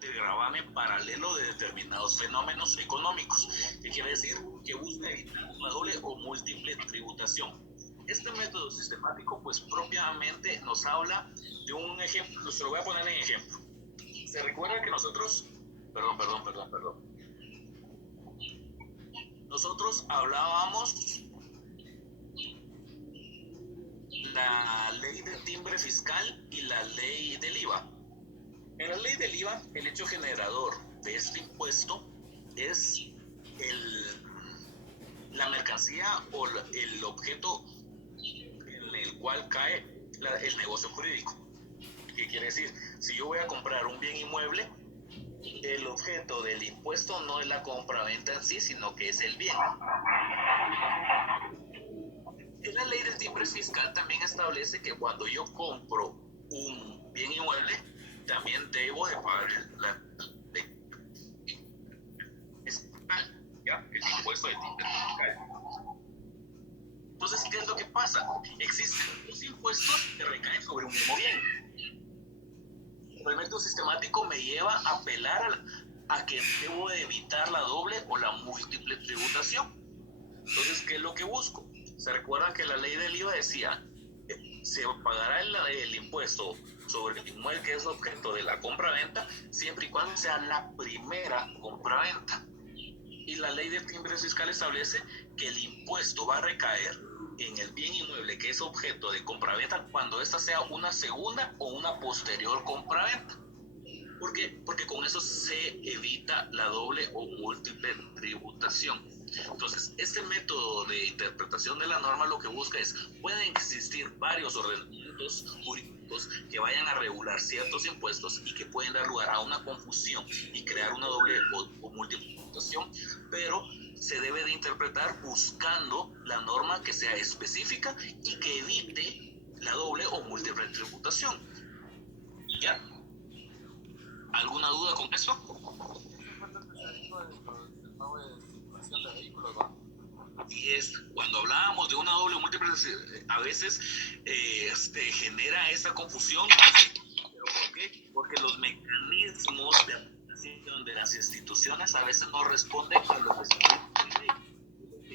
de gravamen paralelo de determinados fenómenos económicos. ¿Qué quiere decir? Que busca evitar una doble o múltiple tributación. Este método sistemático, pues propiamente nos habla de un ejemplo, se lo voy a poner en ejemplo. Se recuerda que nosotros, perdón. Nosotros hablábamos la ley de timbre fiscal y la ley del IVA. En la ley del IVA, el hecho generador de este impuesto es la mercancía o el objeto en el cual cae el negocio jurídico. ¿Qué quiere decir? Si yo voy a comprar un bien inmueble, el objeto del impuesto no es la compra-venta en sí, sino que es el bien. En la ley del timbre fiscal también establece que cuando yo compro un bien inmueble, también debo de pagar el impuesto de timbre fiscal. Entonces, ¿qué es lo que pasa? Existen dos impuestos que recaen sobre un mismo bien. El método sistemático me lleva a apelar a que debo de evitar la doble o la múltiple tributación. Entonces, ¿qué es lo que busco? Se recuerdan que la ley del IVA decía se pagará el impuesto sobre el inmueble que es objeto de la compra-venta siempre y cuando sea la primera compra-venta. Y la ley de timbre fiscal establece que el impuesto va a recaer en el bien inmueble que es objeto de compraventa cuando esta sea una segunda o una posterior compraventa. ¿Por qué? Porque con eso se evita la doble o múltiple tributación. Entonces, este método de interpretación de la norma lo que busca es, pueden existir varios ordenamientos jurídicos que vayan a regular ciertos impuestos y que pueden dar lugar a una confusión y crear una doble o múltiple tributación, pero se debe de interpretar buscando la norma que sea específica y que evite la doble o múltiple tributación. ¿Ya? ¿Alguna duda con esto? Y es, cuando hablábamos de una doble o múltiple, a veces genera esa confusión. ¿Pero por qué? Porque los mecanismos de aplicación de las instituciones a veces no responden a lo que se pide.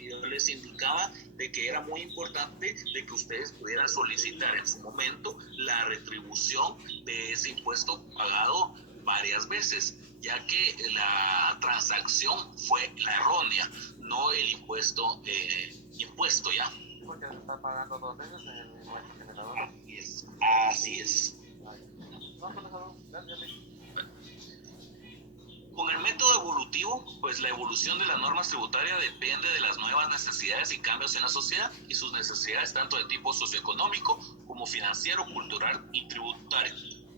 Yo les indicaba de que era muy importante de que ustedes pudieran solicitar en su momento la retribución de ese impuesto pagado varias veces, ya que la transacción fue la errónea, no el impuesto ya. Porque se está pagando 2 veces en el impuesto generador. Así es. Con el método evolutivo, pues la evolución de las normas tributarias depende de las nuevas necesidades y cambios en la sociedad y sus necesidades tanto de tipo socioeconómico como financiero, cultural y tributario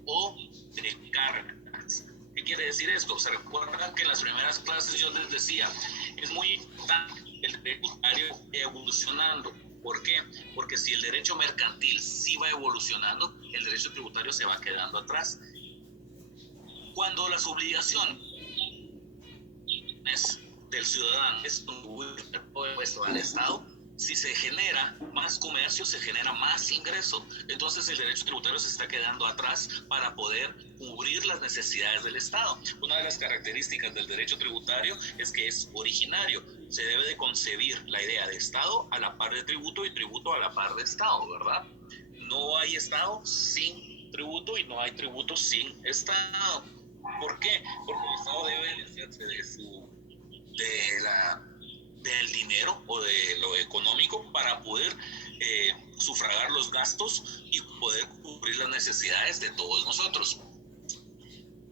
o de cargas. ¿Qué quiere decir esto? Se recuerdan que en las primeras clases yo les decía, es muy importante el tributario evolucionando. ¿Por qué? Porque si el derecho mercantil sí va evolucionando, el derecho tributario se va quedando atrás. Cuando las obligaciones del ciudadano es contribuir al Estado, si se genera más comercio, se genera más ingreso. Entonces el derecho tributario se está quedando atrás para poder cubrir las necesidades del Estado. Una de las características del derecho tributario es que es originario. Se debe de concebir la idea de Estado a la par de tributo y tributo a la par de Estado, ¿verdad? No hay Estado sin tributo y no hay tributo sin Estado. ¿Por qué? Porque el Estado debe hacerse del dinero o de lo económico para poder sufragar los gastos y poder cubrir las necesidades de todos nosotros.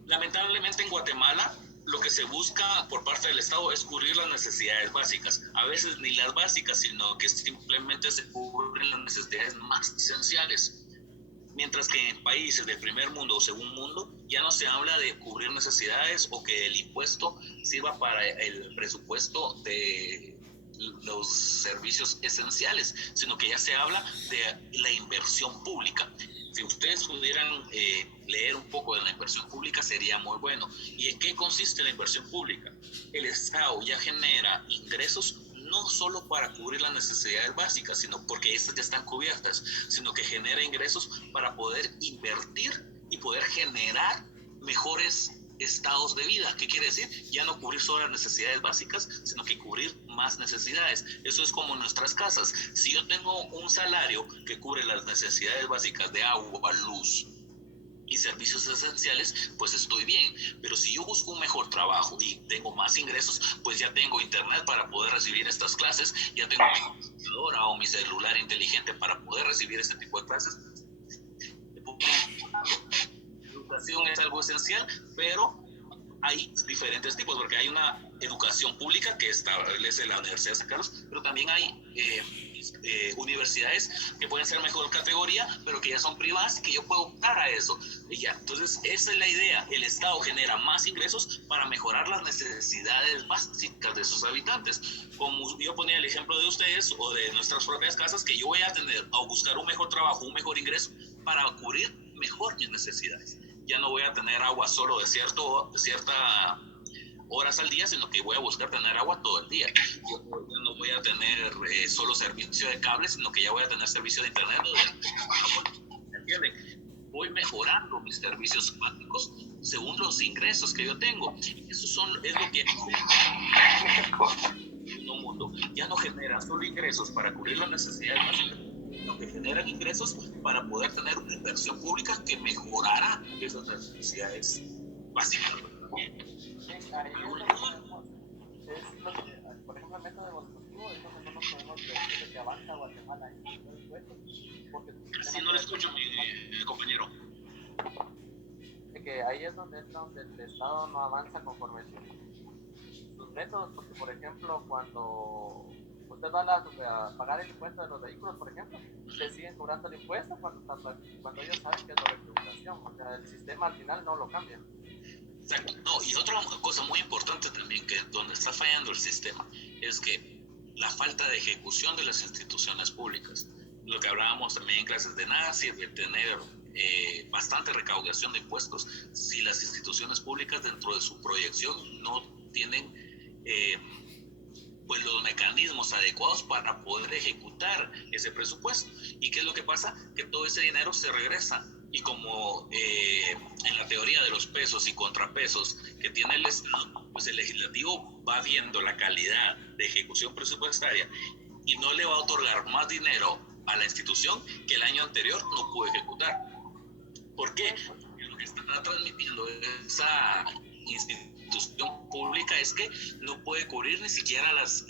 Lamentablemente en Guatemala lo que se busca por parte del Estado es cubrir las necesidades básicas, a veces ni las básicas, sino que simplemente se cubren las necesidades más esenciales. Mientras que en países del primer mundo o segundo mundo ya no se habla de cubrir necesidades o que el impuesto sirva para el presupuesto de los servicios esenciales, sino que ya se habla de la inversión pública. Si ustedes pudieran leer un poco de la inversión pública sería muy bueno. ¿Y en qué consiste la inversión pública? El Estado ya genera ingresos no solo para cubrir las necesidades básicas, sino porque estas ya están cubiertas, sino que genera ingresos para poder invertir y poder generar mejores estados de vida. ¿Qué quiere decir? Ya no cubrir solo las necesidades básicas, sino que cubrir más necesidades. Eso es como en nuestras casas. Si yo tengo un salario que cubre las necesidades básicas de agua, luz y servicios esenciales, pues estoy bien. Pero si yo busco un mejor trabajo y tengo más ingresos, pues ya tengo internet para poder recibir estas clases, ya tengo mi computadora o mi celular inteligente para poder recibir este tipo de clases. Educación es algo esencial, pero hay diferentes tipos, porque hay una educación pública que establece la Universidad de San Carlos, pero también hay universidades que pueden ser mejor categoría, pero que ya son privadas, que yo puedo optar a eso. Y ya. Entonces, esa es la idea. El Estado genera más ingresos para mejorar las necesidades básicas de sus habitantes. Como yo ponía el ejemplo de ustedes o de nuestras propias casas, que yo voy a tener a buscar un mejor trabajo, un mejor ingreso para cubrir mejor mis necesidades. Ya no voy a tener agua solo de ciertas horas al día, sino que voy a buscar tener agua todo el día. Yo no voy a tener solo servicio de cable, sino que ya voy a tener servicio de internet. Voy mejorando mis servicios básicos según los ingresos que yo tengo. Eso es lo que un mundo ya no genera solo ingresos para cubrir las necesidades básicas, sino que generan ingresos para poder tener una inversión pública que mejorará esas necesidades básicas. Sí, ahí es lo que tenemos, es lo que, por ejemplo, el método evolutivo es donde no nos podemos decir que avanza Guatemala en el impuesto, porque si no le escucho, mi compañero. De que ahí es donde el Estado no avanza conforme sus métodos, porque por ejemplo, cuando usted va a pagar el impuesto de los vehículos, por ejemplo, le siguen cobrando el impuesto cuando ellos saben que es doble tributación, o sea, el sistema al final no lo cambia. Exacto. No, y otra cosa muy importante también, que donde está fallando el sistema, es que la falta de ejecución de las instituciones públicas. Lo que hablábamos también en clases, de nada sirve tener bastante recaudación de impuestos si las instituciones públicas dentro de su proyección no tienen pues los mecanismos adecuados para poder ejecutar ese presupuesto. ¿Y qué es lo que pasa? Que todo ese dinero se regresa. Y como en la teoría de los pesos y contrapesos que tiene el Estado, pues el legislativo va viendo la calidad de ejecución presupuestaria y no le va a otorgar más dinero a la institución que el año anterior no pudo ejecutar. ¿Por qué? Porque lo que está transmitiendo esa institución pública es que no puede cubrir ni siquiera los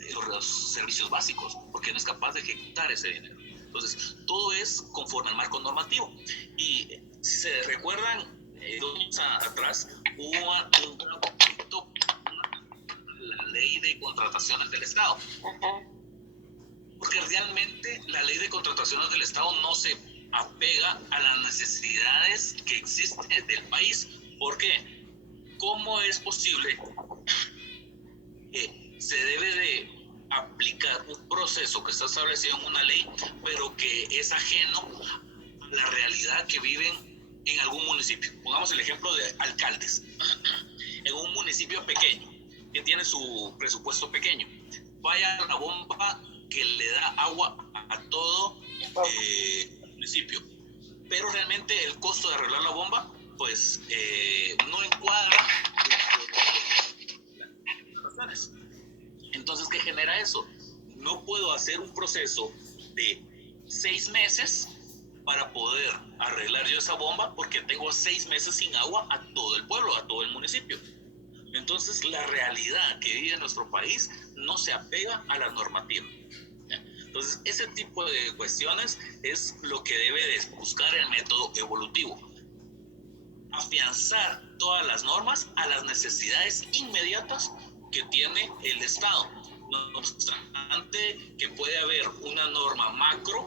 servicios básicos, porque no es capaz de ejecutar ese dinero. Entonces, todo es conforme al marco normativo. Y si se recuerdan, 2 años atrás hubo un conflicto con la ley de contrataciones del Estado. Porque realmente la ley de contrataciones del Estado no se apega a las necesidades que existen del país. ¿Por qué? ¿Cómo es posible que se debe de aplicar un proceso que está establecido en una ley, pero que es ajeno a la realidad que viven en algún municipio? Pongamos el ejemplo de alcaldes. En un municipio pequeño, que tiene su presupuesto pequeño, vaya la bomba que le da agua a todo el municipio, pero realmente el costo de arreglar la bomba pues no encuadra. Entonces, ¿qué genera eso? No puedo hacer un proceso de 6 meses para poder arreglar yo esa bomba porque tengo 6 meses sin agua a todo el pueblo, a todo el municipio. Entonces, la realidad que vive nuestro país no se apega a la normativa. Entonces, ese tipo de cuestiones es lo que debe de buscar el método evolutivo. Afianzar todas las normas a las necesidades inmediatas que tiene el Estado. No obstante que puede haber una norma macro,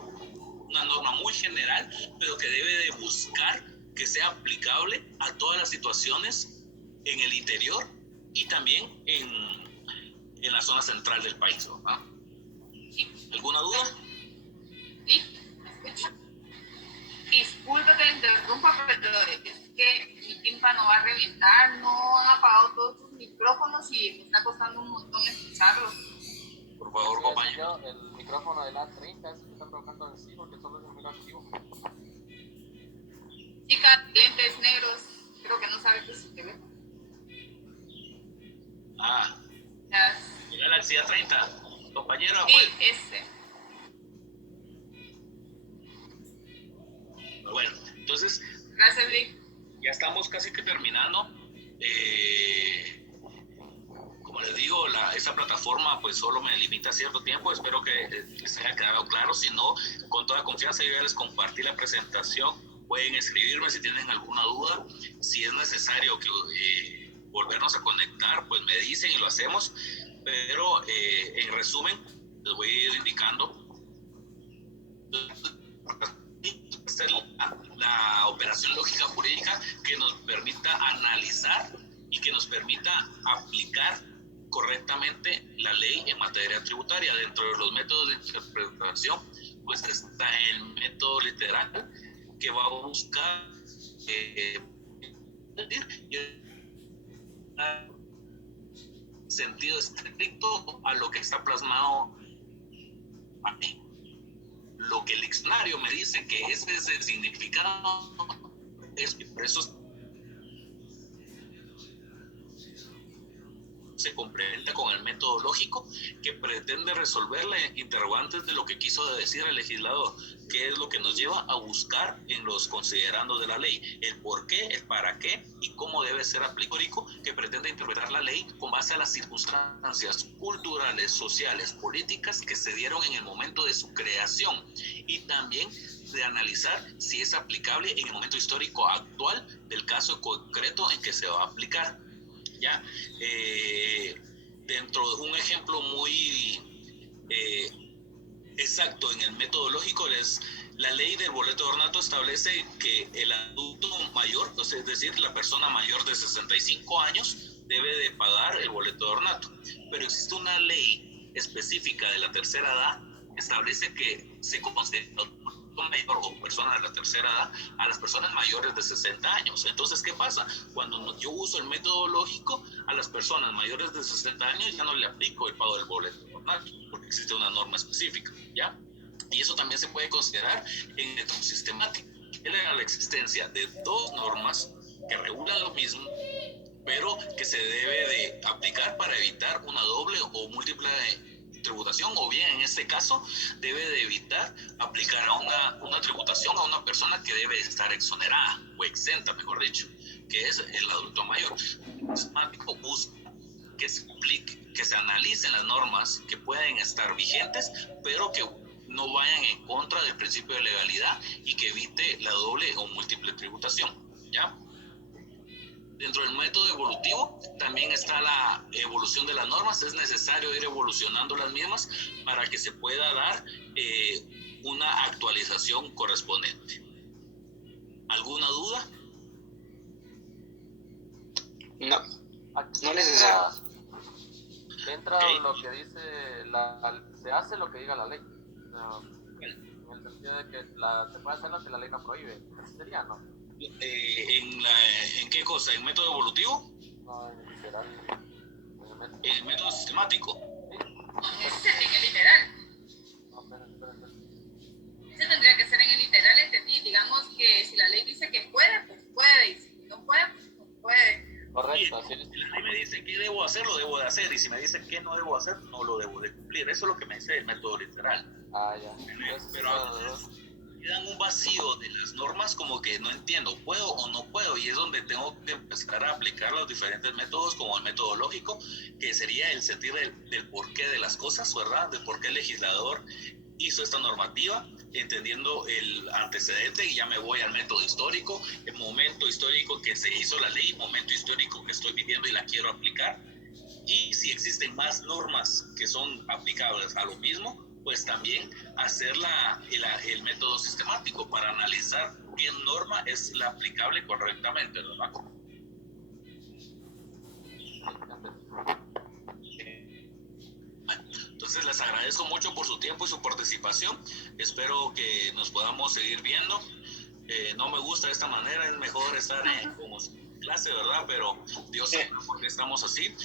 una norma muy general, pero que debe de buscar que sea aplicable a todas las situaciones en el interior y también en la zona central del país, ¿verdad? ¿Alguna duda? Sí, me escucho. Disculpe que le interrumpa, pero es que mi tímpano va a reventar, no han apagado todos sus micrófonos y me está costando un montón escucharlo. Por favor, compañero. El micrófono de la 30 es el que está trabajando en sí, porque solo es el micro activo. Chicas, lentes negros, creo que no sabe qué se ve. Galaxy A30, compañera. Sí, Pues, bueno, entonces, gracias, Vic. ya estamos casi que terminando. Como les digo, esa plataforma pues solo me limita cierto tiempo. Espero que les haya quedado claro. Si no, con toda confianza yo ya les compartí la presentación. Pueden escribirme si tienen alguna duda. Si es necesario que volvernos a conectar, pues me dicen y lo hacemos. Pero en resumen, les voy a ir indicando la operación lógica jurídica que nos permita analizar y que nos permita aplicar correctamente la ley en materia tributaria. Dentro de los métodos de interpretación, pues está el método literal, que va a buscar sentido estricto a lo que está plasmado aquí. Lo que el diccionario me dice que ese es el significado, es que por eso se complementa con el método lógico, que pretende resolverle interrogantes de lo que quiso decir el legislador, que es lo que nos lleva a buscar en los considerandos de la ley, el por qué, el para qué y cómo debe ser aplicado, que pretende interpretar la ley con base a las circunstancias culturales, sociales, políticas que se dieron en el momento de su creación, y también de analizar si es aplicable en el momento histórico actual del caso concreto en que se va a aplicar. Ya, dentro de un ejemplo muy exacto en el método lógico, es la ley del boleto de ornato. Establece que el adulto mayor, es decir, la persona mayor de 65 años, debe de pagar el boleto de ornato. Pero existe una ley específica de la tercera edad que establece que se considera mayor o persona de la tercera edad a las personas mayores de 60 años. Entonces, ¿qué pasa? Cuando yo uso el método lógico, a las personas mayores de 60 años ya no le aplico el pago del boleto de ornato, porque existe una norma específica, ¿ya? Y eso también se puede considerar en el método sistemático. Era la existencia de dos normas que regulan lo mismo, pero que se debe de aplicar para evitar una doble o múltiple tributación, o bien en este caso debe de evitar aplicar a una tributación a una persona que debe estar exonerada o exenta, mejor dicho, que es el adulto mayor. El sistemático busca que se aplique, que se analicen las normas que pueden estar vigentes, pero que no vayan en contra del principio de legalidad y que evite la doble o múltiple tributación, ¿ya? Dentro del método evolutivo también está la evolución de las normas. Es necesario ir evolucionando las mismas para que se pueda dar una actualización correspondiente. ¿Alguna duda? No, Aquí no necesario. entra Okay. lo que dice, se hace lo que diga la ley. En el sentido de que se puede hacer lo que la ley no prohíbe. ¿Así sería, no? ¿En qué cosa? ¿En método evolutivo? No, en literal. ¿En el método sistemático? Ese es en el literal. No, espera. Ese tendría que ser en el literal, entendí. Digamos que si la ley dice que puede, pues puede. Y si no puede, pues no puede. Correcto, así Si la ley me dice qué debo hacer, lo debo de hacer. Y si me dice qué no debo hacer, no lo debo de cumplir. Eso es lo que me dice el método literal. ya. Pero a veces quedan un vacío de las normas, como que no entiendo, ¿puedo o no puedo? Y es donde tengo que empezar a aplicar los diferentes métodos, como el método lógico, que sería el sentir del porqué de las cosas, ¿verdad? De por qué el legislador hizo esta normativa, entendiendo el antecedente. Y ya me voy al método histórico, el momento histórico que se hizo la ley, momento histórico que estoy viviendo y la quiero aplicar. Y si existen más normas que son aplicables a lo mismo, pues también hacer el método sistemático para analizar qué norma es la aplicable correctamente, ¿verdad? Entonces les agradezco mucho por su tiempo y su participación. Espero que nos podamos seguir viendo. No me gusta de esta manera, es mejor estar como clase, ¿verdad? Pero Dios sabe por qué estamos así.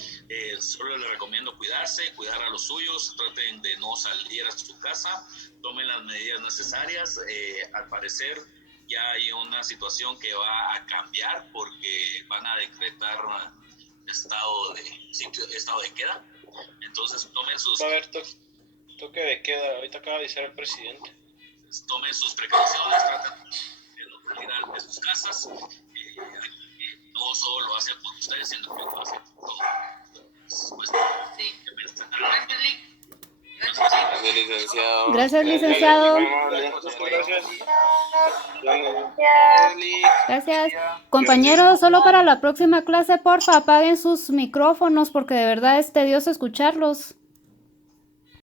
Solo les recomiendo cuidarse, cuidar a los suyos, traten de no salir a su casa, tomen las medidas necesarias. Al parecer ya hay una situación que va a cambiar porque van a decretar estado de estado de queda. Entonces tomen sus, Va a haber toque de queda. Ahorita acaba de avisar el presidente. tomen sus precauciones, traten de no salir de sus casas. No solo lo hace por ustedes, sino que lo hace por todos. Pues, Sí. que pensar. Gracias, Lick. Gracias, Lick. Gracias, licenciado. Gracias, licenciado. Gracias. Compañeros, solo para la próxima clase, porfa, apaguen sus micrófonos porque de verdad es tedioso escucharlos.